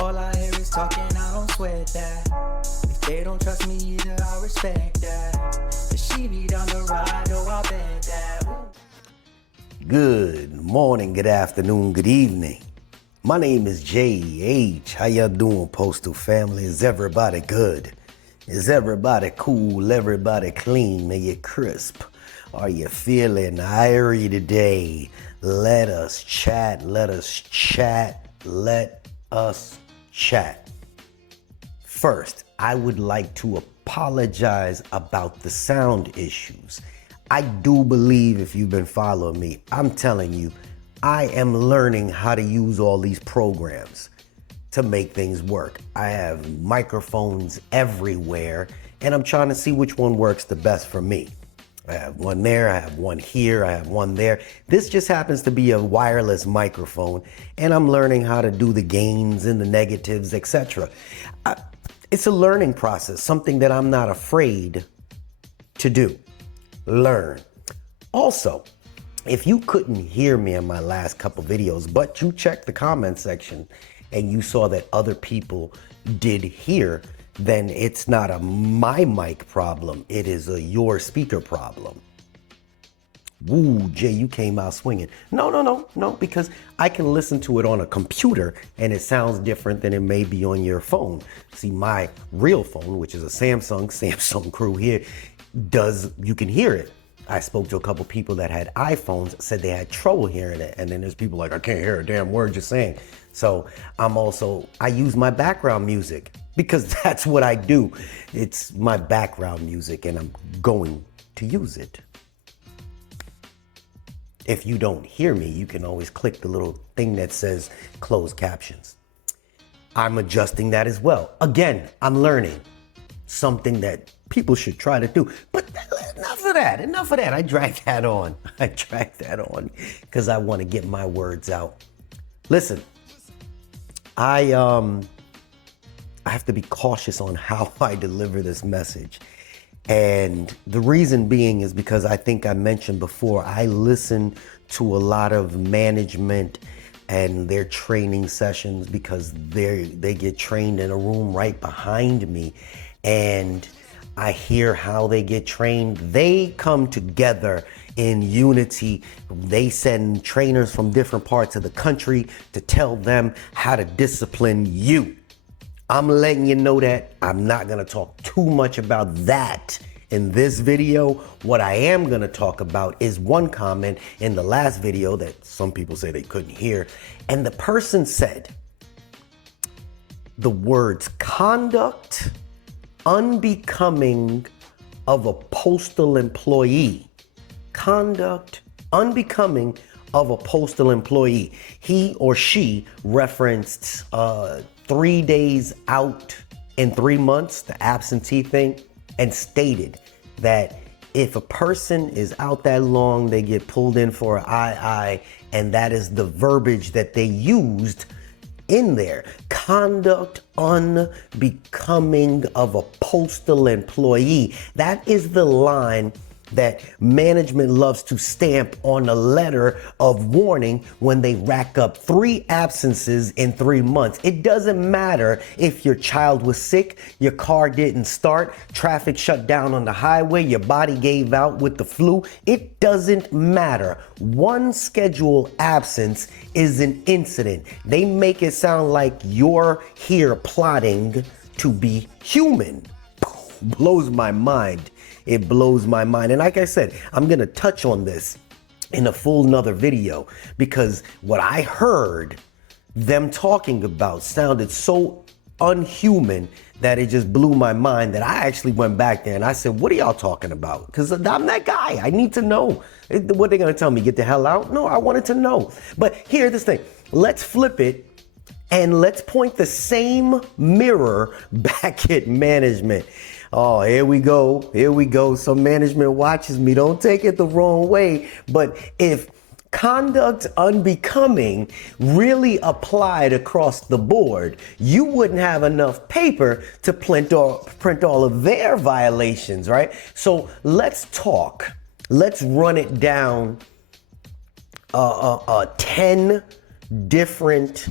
All I hear is talking, I don't sweat that. If they don't trust me either, I respect that. If she be down the ride, oh, I'll bet that. Ooh. Good morning, good afternoon, good evening. My name is J.H. How y'all doing, Postal family? Is everybody good? Is everybody cool? Everybody clean? Are you crisp? Are you feeling irie today? Let us chat, let us chat, let us chat. First, I would like to apologize about the sound issues. I do believe, if you've been following me, I'm telling you, I am learning how to use all these programs to make things work. I have microphones everywhere, and I'm trying to see which one works the best for me. I have one there, I have one here, I have one there. This just happens to be a wireless microphone, and I'm learning how to do the gains and the negatives, etc. It's a learning process, something that I'm not afraid to do. Learn. Also, if you couldn't hear me in my last couple videos, but you checked the comment section and you saw that other people did hear, then it's not a my mic problem. It is a your speaker problem. Woo, Jay, you came out swinging. No, because I can listen to it on a computer and it sounds different than it may be on your phone. See, my real phone, which is a Samsung crew here, you can hear it. I spoke to a couple people that had iPhones, said they had trouble hearing it. And then there's people like, I can't hear a damn word you're saying. So I use my background music because that's what I do. It's my background music and I'm going to use it. If you don't hear me, you can always click the little thing that says closed captions. I'm adjusting that as well. Again, I'm learning something that people should try to do. But enough of that. I drag that on because I want to get my words out. Listen, I have to be cautious on how I deliver this message. And the reason being is because I think I mentioned before, I listen to a lot of management and their training sessions because they get trained in a room right behind me. And I hear how they get trained. They come together in unity. They send trainers from different parts of the country to tell them how to discipline you. I'm letting you know that. I'm not gonna talk too much about that in this video. What I am gonna talk about is one comment in the last video that some people say they couldn't hear. And the person said the words conduct unbecoming of a postal employee. Conduct unbecoming of a postal employee. He or she referenced 3 days out in 3 months, the absentee thing, and stated that if a person is out that long, they get pulled in for an II, and that is the verbiage that they used in there. Conduct unbecoming of a postal employee. That is the line that management loves to stamp on a letter of warning when they rack up 3 absences in 3 months. It doesn't matter if your child was sick, your car didn't start, traffic shut down on the highway, your body gave out with the flu. It doesn't matter. One scheduled absence is an incident. They make it sound like you're here plotting to be human. Blows my mind. It blows my mind. And like I said, I'm going to touch on this in a full nother video because what I heard them talking about sounded so unhuman that it just blew my mind that I actually went back there and I said, what are y'all talking about? Because I'm that guy. I need to know. What they going to tell me? Get the hell out? No, I wanted to know. But here's this thing. Let's flip it and let's point the same mirror back at management. Oh, here we go. Some management watches me. Don't take it the wrong way. But if conduct unbecoming really applied across the board, you wouldn't have enough paper to print all of their violations, right? So let's talk. Let's run it down 10 different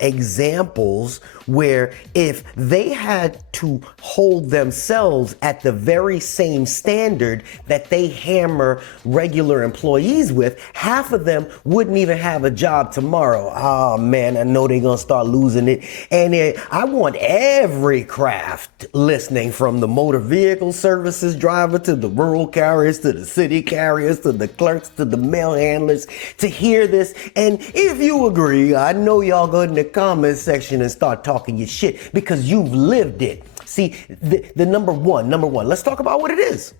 examples where if they had to hold themselves at the very same standard that they hammer regular employees with, half of them wouldn't even have a job tomorrow. Oh man, I know they're gonna start losing it. And I want every craft listening, from the motor vehicle services driver to the rural carriers to the city carriers to the clerks to the mail handlers, to hear this. And if you agree, I know y'all go in the comment section and start talking your shit because you've lived it. See, the number one, let's talk about what it is.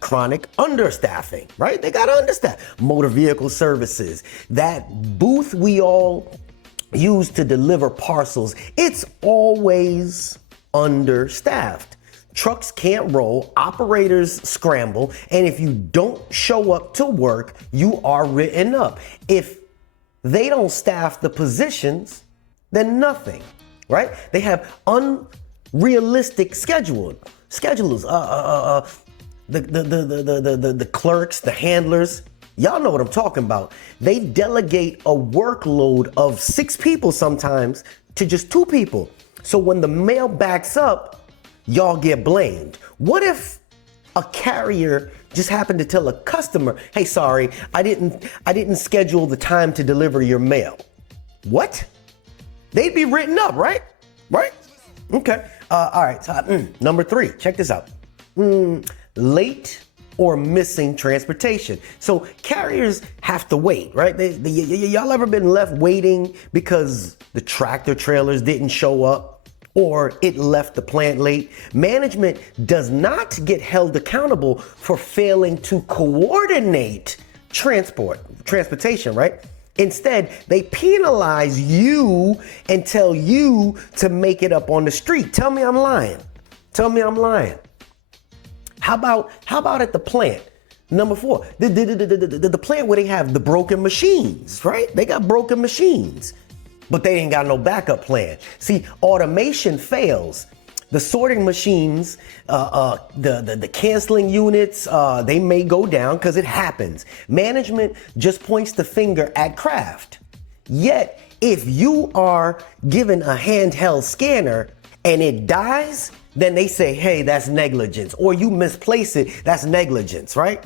Chronic understaffing, right? They got to understaff. Motor vehicle services, that booth we all use to deliver parcels, it's always understaffed. Trucks can't roll, operators scramble, and if you don't show up to work, you are written up. If they don't staff the positions, then nothing, right? They have unrealistic schedulers. The clerks, the handlers, y'all know what I'm talking about. They delegate a workload of 6 people sometimes to just 2 people. So when the mail backs up, y'all get blamed. What if a carrier just happened to tell a customer, hey, sorry, I didn't schedule the time to deliver your mail? What? They'd be written up, right? Right? Okay. All right. So, number 3, check this out. Late or missing transportation. So carriers have to wait, right? Y'all ever been left waiting because the tractor trailers didn't show up or it left the plant late? Management does not get held accountable for failing to coordinate transportation, right? Instead, they penalize you and tell you to make it up on the street. Tell me I'm lying. Tell me I'm lying. How about at the plant? Number 4, the plant where they have the broken machines, right? They got broken machines, but they ain't got no backup plan. See, automation fails. The sorting machines, the canceling units, they may go down because it happens. Management just points the finger at craft. Yet, if you are given a handheld scanner and it dies, then they say, hey, that's negligence. Or you misplace it, that's negligence, right?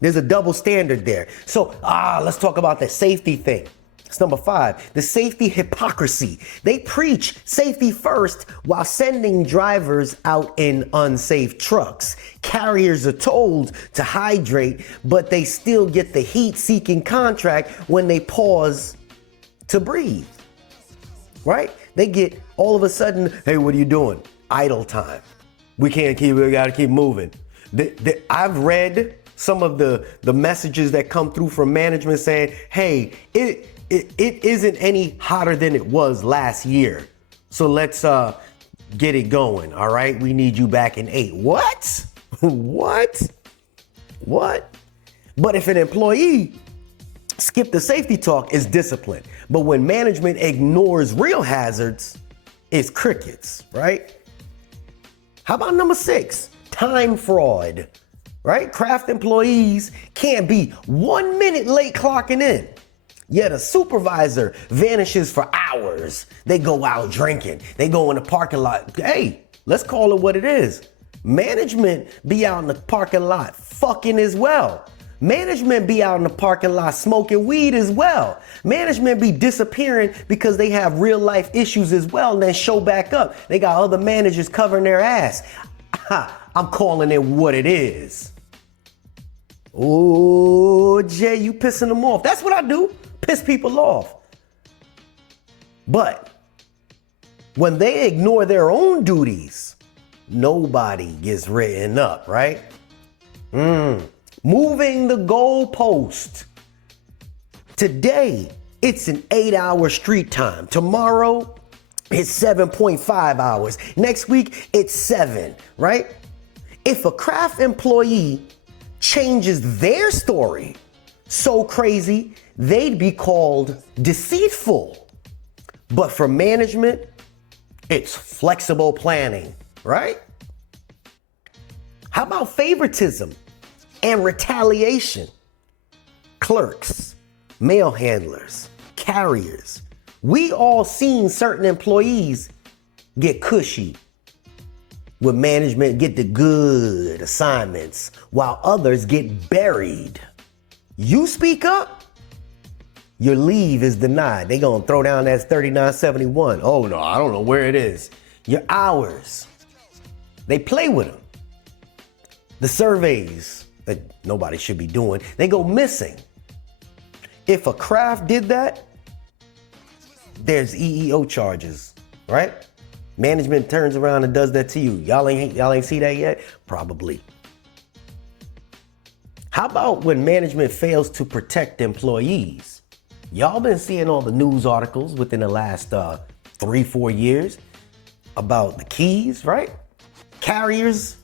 There's a double standard there. So, let's talk about the safety thing. It's number 5, the safety hypocrisy. They preach safety first while sending drivers out in unsafe trucks. Carriers are told to hydrate, but they still get the heat-seeking contract when they pause to breathe, right? They get all of a sudden, hey, what are you doing? Idle time. We gotta keep moving. I've read some of the messages that come through from management saying, hey, it isn't any hotter than it was last year. So let's get it going, all right? We need you back in 8. What? What? But if an employee skip the safety talk, it's discipline. But when management ignores real hazards, it's crickets, right? How about number 6? Time fraud, right? Craft employees can't be 1 minute late clocking in. Yet a supervisor vanishes for hours. They go out drinking. They go in the parking lot. Hey, let's call it what it is. Management be out in the parking lot fucking as well. Management be out in the parking lot smoking weed as well. Management be disappearing because they have real life issues as well and then show back up. They got other managers covering their ass. I'm calling it what it is. Oh, Jay, you pissing them off. That's what I do. Piss people off. But when they ignore their own duties, nobody gets written up, right? Moving the goalpost. Today, it's an 8-hour street time. Tomorrow, it's 7.5 hours. Next week, it's 7, right? If a craft employee changes their story so crazy, they'd be called deceitful. But for management, it's flexible planning, right? How about favoritism and retaliation? Clerks, mail handlers, carriers, We all seen certain employees get cushy with management, get the good assignments, while others get buried. You speak up, your leave is denied. They gonna throw down that 3971. Oh no, I don't know where it is. Your hours, they play with them. The surveys that nobody should be doing, they go missing. If a craft did that, there's EEO charges, right? Management turns around and does that to you. Y'all ain't see that yet? Probably. How about when management fails to protect employees? Y'all been seeing all the news articles within the last 3-4 years about the keys, right? Carriers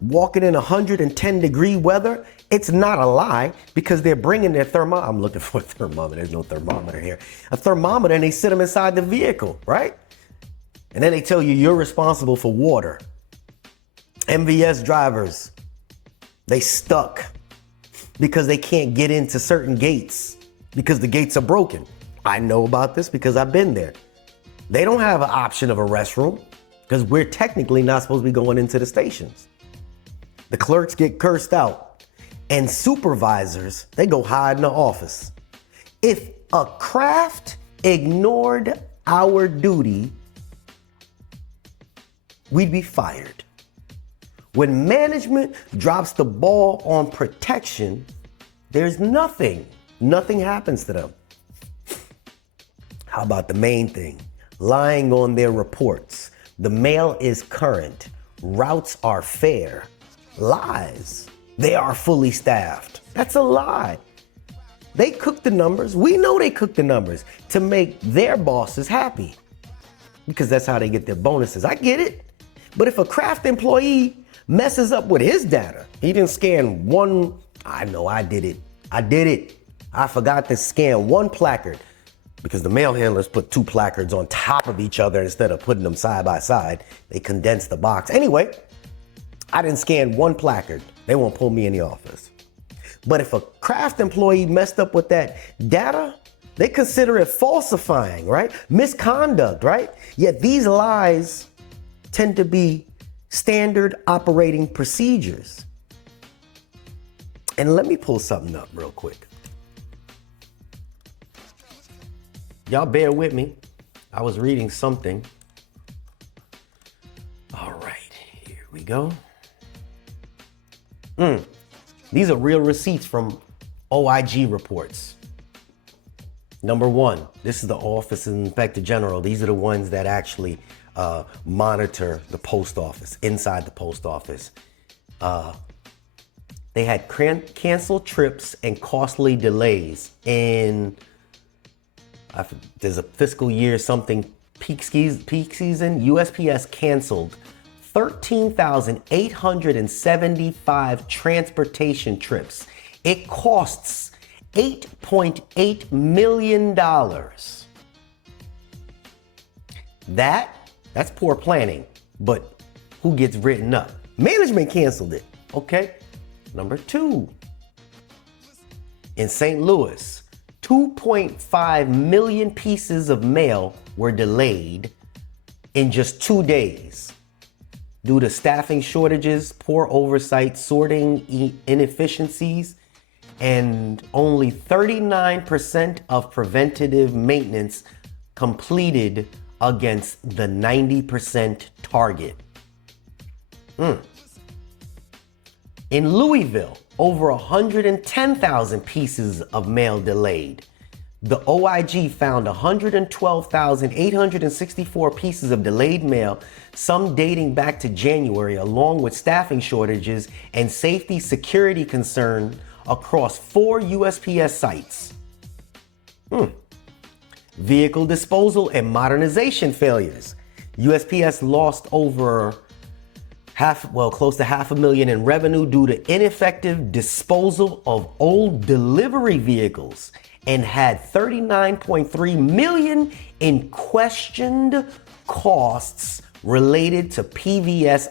walking in 110-degree weather. It's not a lie because they're bringing their thermometer. I'm looking for a thermometer. There's no thermometer here. A thermometer, and they sit them inside the vehicle, right? And then they tell you you're responsible for water. MVS drivers, they stuck because they can't get into certain gates because the gates are broken. I know about this because I've been there. They don't have an option of a restroom because we're technically not supposed to be going into the stations. The clerks get cursed out and supervisors, they go hide in the office. If a craft ignored our duty, we'd be fired. When management drops the ball on protection, there's nothing happens to them. How about the main thing? Lying on their reports. The mail is current. Routes are fair. Lies. They are fully staffed. That's a lie. They cook the numbers. We know they cook the numbers to make their bosses happy because that's how they get their bonuses. I get it. But if a craft employee messes up with his data, he didn't scan one, I know I did it. I forgot to scan one placard because the mail handlers put 2 placards on top of each other instead of putting them side by side. They condensed the box. Anyway, I didn't scan one placard. They won't pull me in the office. But if a craft employee messed up with that data, they consider it falsifying, right? Misconduct, right? Yet these lies tend to be standard operating procedures. And let me pull something up real quick. Y'all bear with me. I was reading something. All right, here we go. These are real receipts from OIG reports. Number 1, this is the Office of Inspector General. These are the ones that actually monitor the post office, inside the post office. They had canceled trips and costly delays in, there's a fiscal year something peak season. USPS canceled 13,875 transportation trips. It costs $8.8 million. That's poor planning, but who gets written up? Management canceled it, okay? Number 2, in St. Louis, 2.5 million pieces of mail were delayed in just 2 days due to staffing shortages, poor oversight, sorting inefficiencies, and only 39% of preventative maintenance completed against the 90% target. In Louisville, over 110,000 pieces of mail delayed. The OIG found 112,864 pieces of delayed mail, some dating back to January, along with staffing shortages and safety security concern across 4 USPS sites. Vehicle disposal and modernization failures. USPS lost over close to $500,000 in revenue due to ineffective disposal of old delivery vehicles and had $39.3 million in questioned costs related to PVS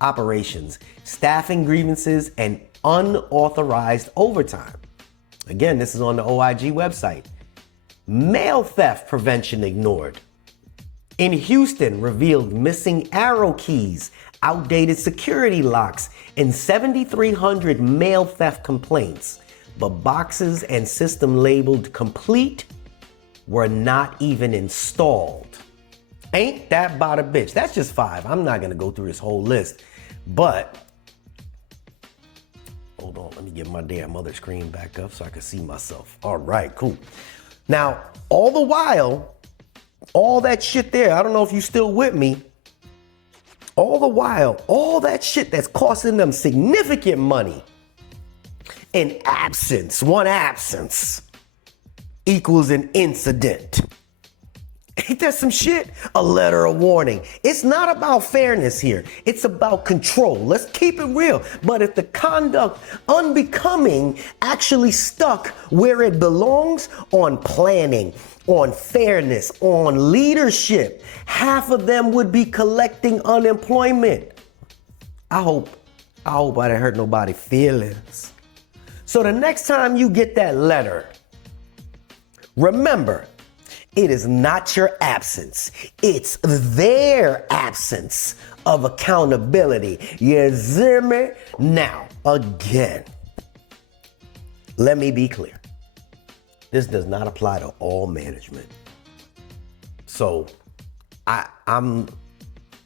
operations, staffing grievances, and unauthorized overtime. Again, this is on the OIG website. Mail theft prevention ignored. In Houston, revealed missing arrow keys, outdated security locks, and 7,300 mail theft complaints. But boxes and system labeled complete were not even installed. Ain't that about a bitch? That's just 5. I'm not gonna go through this whole list, but hold on, let me get my damn other screen back up so I can see myself. All right, cool. Now, all the while, all that shit there, I don't know if you still with me, all the while, all that shit that's costing them significant money, an absence, one absence equals an incident. Ain't that some shit? A letter of warning. It's not about fairness here. It's about control. Let's keep it real. But if the conduct unbecoming actually stuck where it belongs, on planning, on fairness, on leadership, half of them would be collecting unemployment. I hope I didn't hurt nobody's feelings. So the next time you get that letter, remember, it is not your absence. It's their absence of accountability. You hear me? Now, again, let me be clear. This does not apply to all management. So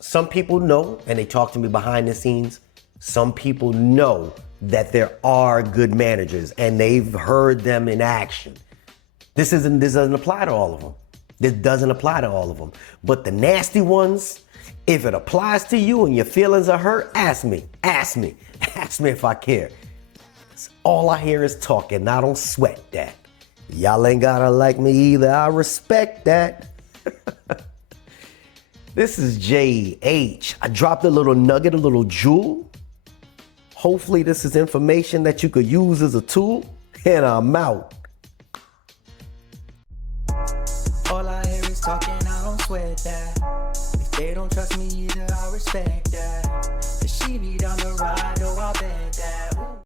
some people know, and they talk to me behind the scenes. Some people know that there are good managers and they've heard them in action. This doesn't apply to all of them. This doesn't apply to all of them. But the nasty ones, if it applies to you and your feelings are hurt, ask me if I care. All I hear is talking. I don't sweat that. Y'all ain't gotta like me either. I respect that. This is JH. I dropped a little nugget, a little jewel. Hopefully this is information that you could use as a tool, and I'm out. All I hear is talking, I don't sweat that. If they don't trust me either, I respect that. If she be down the ride, oh, I bet that. Ooh.